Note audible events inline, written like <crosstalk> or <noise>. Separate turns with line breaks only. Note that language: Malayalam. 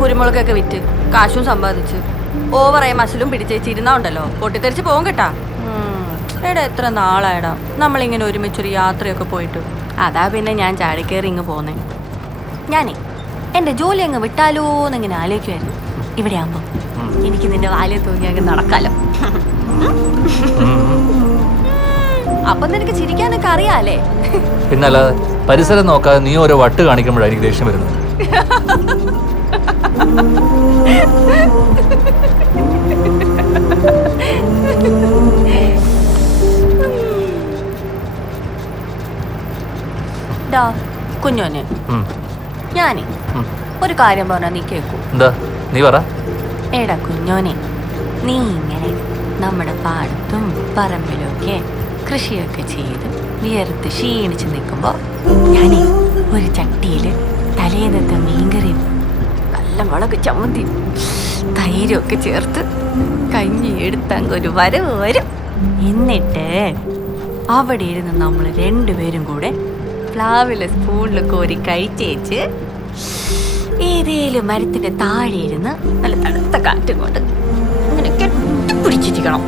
പച്ചമുളകൊക്കെ വിറ്റ് കാശും സമ്പാദിച്ച്. ഓവറായ മസിലും പിടിച്ചേച്ചിരുന്നാ ഉണ്ടല്ലോ. പൊട്ടിത്തെറിച്ച് പോകും കേട്ടാ. എടാ എത്ര നാളായടാ. നമ്മളിങ്ങനെ ഒരുമിച്ചൊരു യാത്രയൊക്കെ പോയിട്ട്. അതാ പിന്നെ ഞാൻ ചാടിക്കേറി ഇങ്ങ് പോന്നേ. ഞാനേ എന്റെ ജോലി അങ്ങ് വിട്ടാലോ എന്നിങ്ങനെ ആലോചിക്കുമായിരുന്നു ഇവിടെ ആകുമ്പോ എനിക്ക് നിന്റെ വാലിൽ തോന്നി അങ്ങ് നടക്കാലോ. അപ്പൊ നിനക്ക് ചിരിക്കാനൊക്കെ അറിയാലേ
പിന്നല്ലാതെ പരിസരം നോക്കാതെ നീ ഓരോ വട്ട് കാണിക്കുമ്പോഴാണ് എനിക്ക് ദേഷ്യം വരുന്നത്. <laughs>
ഡാ കുഞ്ഞോനെ. ഞാനേ ഒരു കാര്യം പറഞ്ഞാ നീ കേക്കൂ.
എന്താ? നീ പറ.
എടാ കുഞ്ഞോനെ നീ ഇങ്ങനെ നമ്മുടെ പാടത്തും പറമ്പിലൊക്കെ കൃഷിയൊക്കെ ചെയ്ത് വിയർത്ത് ക്ഷീണിച്ച് നിൽക്കുമ്പോൾ ഞാനേ ഒരു ചട്ടിയിൽ തലേന്നത്തെ മീൻകറിയും നല്ല മുളക് ചമ്മന്തി തൈരൊക്കെ ചേർത്ത് കഞ്ഞി എടുത്തങ്ങ് ഒരു വരവ് വരും. എന്നിട്ട് അവിടെ ഇരുന്ന് നമ്മൾ രണ്ടുപേരും കൂടെ പ്ലാവിലെ സ്പൂണിൽ കോരി കഴിച്ചേച്ച് ഏതേലും മരത്തിന്റെ താഴെ ഇരുന്ന് നല്ല തണുത്ത കാറ്റും കൊണ്ട് അങ്ങനെ കെട്ടിപ്പിടിച്ചിരിക്കണം